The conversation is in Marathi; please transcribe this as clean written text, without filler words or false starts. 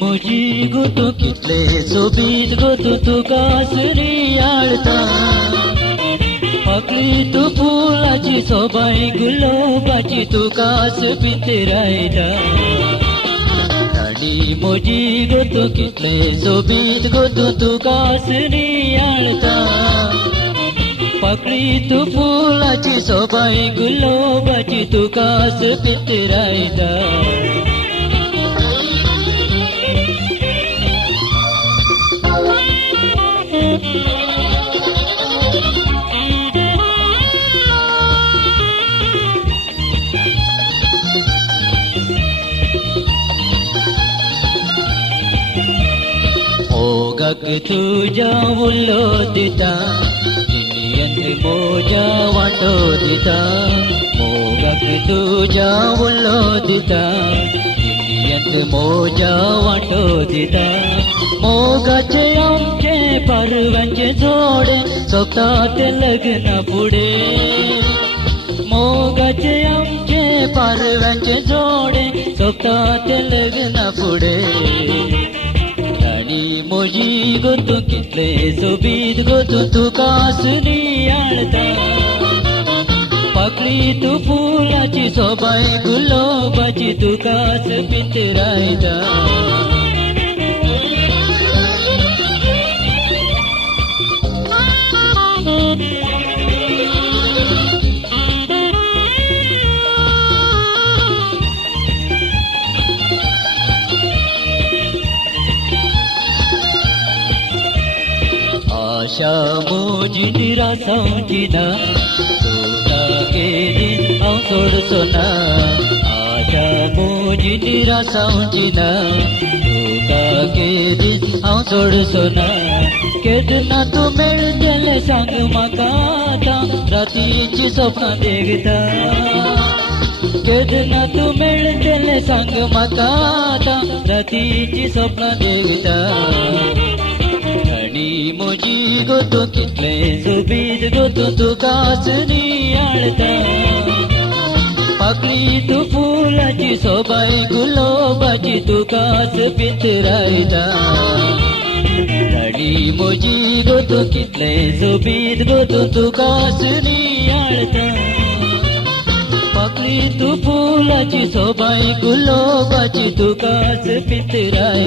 मुझी गोतू कितले सोबीत गोतू तू कासरी आळता पकडी तू फुलाची सोबाई गुलाबाची तू कास पितरायता राणी मुझी गोतू कितले सोबीत गोतू तू कासरी आळता पकडी तू फुलाची सोबाई गुलाबाची तू कास पितरायता ಹೋಗಕ್ಕೆ ತುಜಾ ಉಲ್ಲೋದಿತ ನಿನ್ನಿಯಂತೆ ಮೋಜಾ ವಾಟೋದಿತ ಹೋಗಕ್ಕೆ ತುಜಾ ಉಲ್ಲೋದಿತ ನಿನ್ನಿಯಂತೆ ಮೋಜಾ ವಾಟೋದಿತ मोगाचे आमचे पारव्यांचे जोडे सोबतात लग्न पुढे मोगाचे आमचे पारव्यांचे जोडे सोबतात लग्न पुढे राणी मोजी गोतू कितले सोबीत गोतू तू कासनी आळता पाकळी तू फुलाची सोबाई गुलाबाची तू कास पितरायता आशा मोजी निराशांची ना तुला केली हांव सोडचो ना आशा मोजी निराशांची ना तुका केली हांव सोडचो ना केदना तू मेळटले सांग म्हाका आतां रातीची सपनां देखता केदना तू मेळटले सांग म्हाका आतां रातीची सपनां देखता राणी मोजी गोतू कितले सोबीत गोतू तू कासनी आळता पाकळी तू फुलाची सोबाई गुलाबाची तू कास पितरायता राणी मोजी गोतू कितले सोबीत गोतू तू कासनी आळता पाकळी तू फुलाची सोबाई गुलाबाची तू कास पितरायता